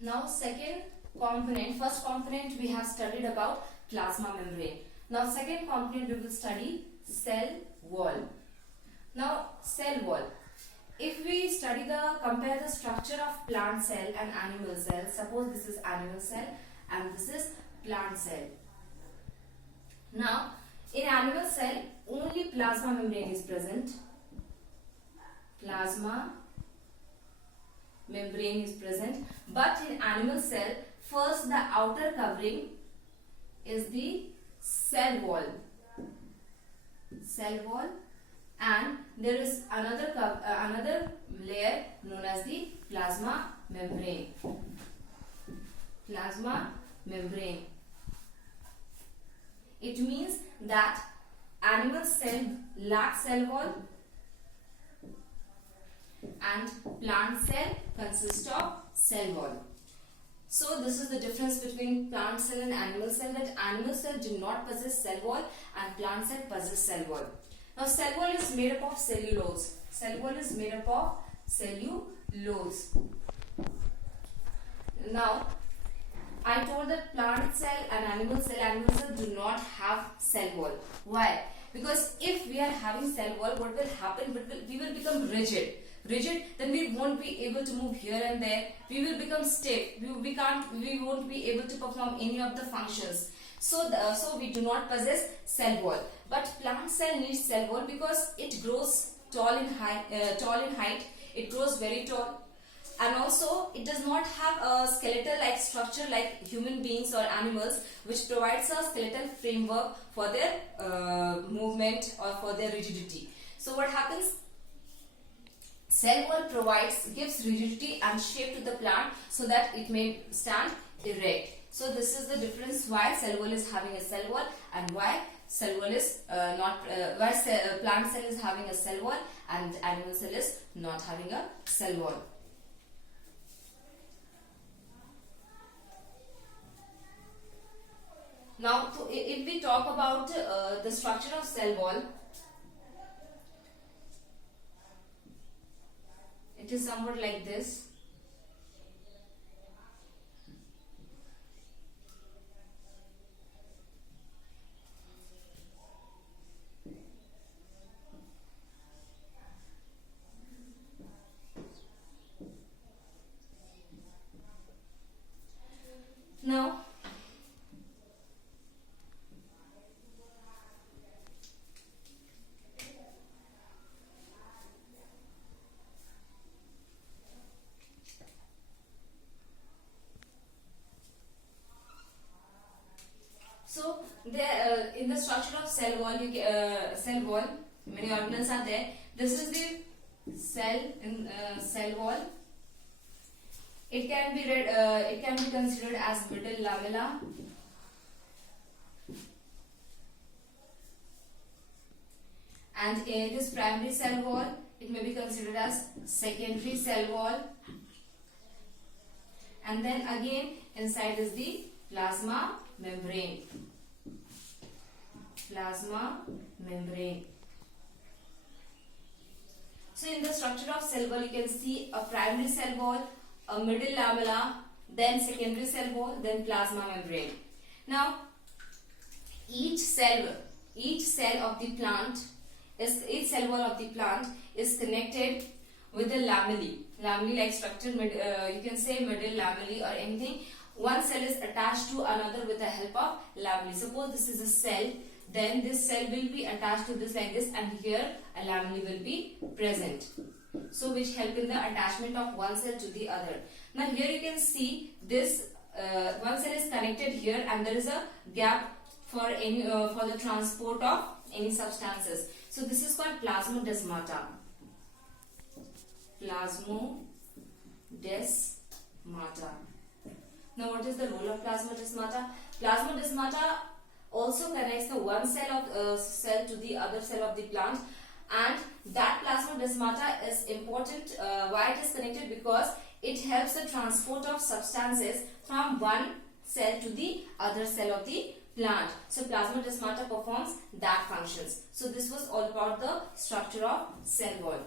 Now second component, first component we have studied about plasma membrane. Now second component we will study cell wall. Now cell wall. If we compare the structure of plant cell and animal cell, suppose this is animal cell and this is plant cell. Now in animal cell only plasma membrane is present. Plasma membrane is present, but in animal cell first the outer covering is the cell wall. Cell wall, and there is another layer known as the plasma membrane. Plasma membrane. It means that animal cell lacks cell wall and plant cell consists of cell wall. So this is the difference between plant cell and animal cell, that animal cell do not possess cell wall and plant cell possess cell wall. Now cell wall is made up of cellulose. Cell wall is made up of cellulose. Now I told that plant cell and animal cell do not have cell wall. Why? Because if we are having cell wall, what will happen? We will become rigid, then we won't be able to move here and there. We will become stiff. We won't be able to perform any of the functions. So we do not possess cell wall. But plant cell needs cell wall because it grows tall in height. It grows very tall, and also it does not have a skeletal-like structure like human beings or animals, which provides a skeletal framework for their movement or for their rigidity. So what happens? Cell wall gives rigidity and shape to the plant so that it may stand erect. So this is the difference why cell wall is having a cell wall and why cell wall is plant cell is having a cell wall and animal cell is not having a cell wall. Now, if we talk about the structure of cell wall, it is somewhat like this. Now, so there in the structure of cell wall, many organelles are there. This is the cell wall. It can be considered as middle lamella. And in this primary cell wall, it may be considered as secondary cell wall. And then again inside is the plasma membrane. Plasma membrane. So in the structure of cell wall, you can see a primary cell wall, a middle lamella, then secondary cell wall, then plasma membrane. Now each cell of the plant each cell wall of the plant is connected with a lamellae like structure. You can say middle lamellae or anything. One cell is attached to another with the help of lamellae. Suppose this is a cell, then this cell will be attached to this like this, and here a lamellae will be present. So which help in the attachment of one cell to the other. Now here you can see this one cell is connected here, and there is a gap for the transport of any substances. So this is called plasmodesmata. Plasmodesmata. Now what is the role of plasmodesmata? Plasmodesmata also connects the one cell to the other cell of the plant, and that plasmodesmata is important. Why it is connected? Because it helps the transport of substances from one cell to the other cell of the plant. So plasmodesmata performs that functions. So this was all about the structure of cell wall.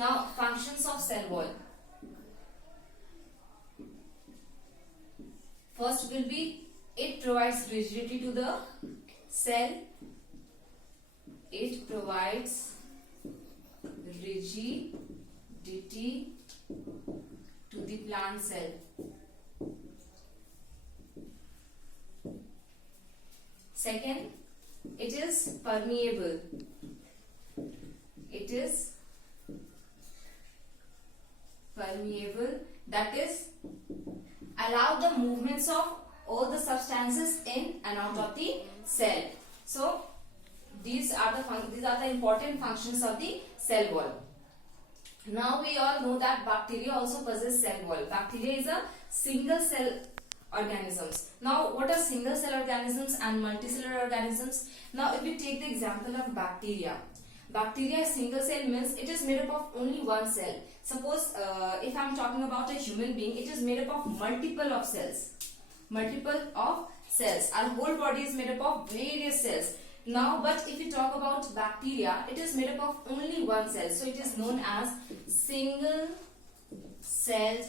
Now functions of cell wall. First will be it provides rigidity to the cell. It provides rigidity to the plant cell. Second, it is permeable. It is permeable, that is allow the movements of all the substances in and out of the cell. So these are the important functions of the cell wall. Now we all know that bacteria also possess cell wall. Bacteria is a single cell organisms. Now what are single cell organisms and multicellular organisms? Now if we take the example of bacteria. Bacteria single cell means it is made up of only one cell. Suppose if I am talking about a human being, it is made up of multiple of cells. Multiple of cells. Our whole body is made up of various cells. Now but if we talk about bacteria, it is made up of only one cell. So it is known as single celled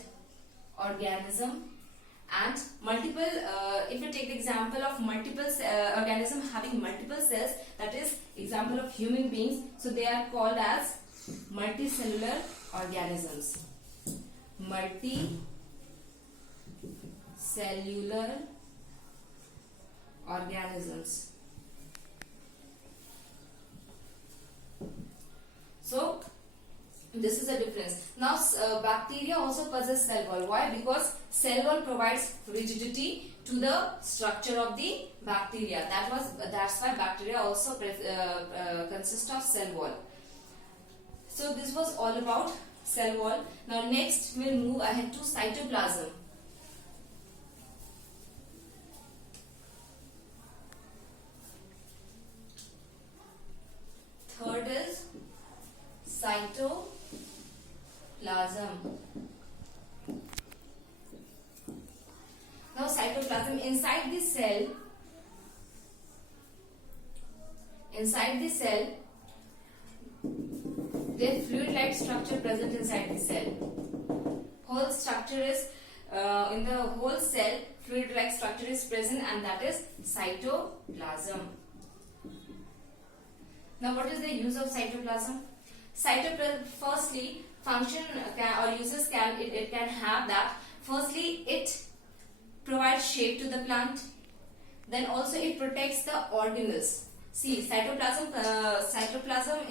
organism. And multiple, if you take the example of multiple organism having multiple cells, that is example of human beings, so they are called as multicellular organisms. Multicellular organisms. So this is a difference. Now bacteria also possess cell wall. Why? Because cell wall provides rigidity to the structure of the bacteria. That's why bacteria also consist of cell wall. So this was all about cell wall. Now next we'll move ahead to cytoplasm. Third is cytoplasm. Now cytoplasm, inside the cell there fluid-like structure present inside the cell. Whole structure is in the whole cell, fluid-like structure is present, and that is cytoplasm. Now what is the use of cytoplasm? Cytoplasm, firstly, function or uses it can have that. Firstly, it provides shape to the plant. Then also it protects the organelles. See, cytoplasm.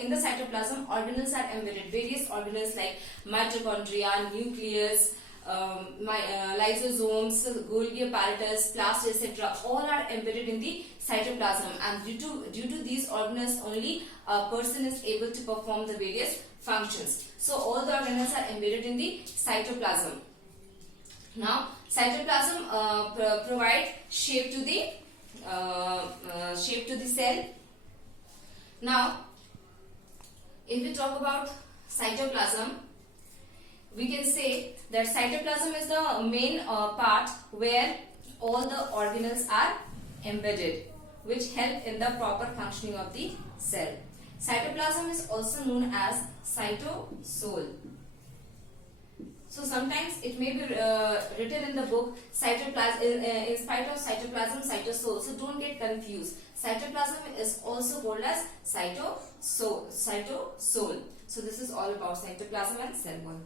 In the cytoplasm, organelles are embedded. Various organelles like mitochondria, nucleus, lysosomes, Golgi apparatus, plast, etc. all are embedded in the cytoplasm, and due to these organelles only a person is able to perform the various functions. So all the organelles are embedded in the cytoplasm. Now cytoplasm provide shape to the cell. Now if we talk about cytoplasm, we can say that cytoplasm is the main part where all the organelles are embedded, which help in the proper functioning of the cell. Cytoplasm is also known as cytosol. So sometimes it may be written in the book cytoplasm in spite of cytoplasm, cytosol. So don't get confused. Cytoplasm is also called as cytosol. So this is all about cytoplasm and cell wall.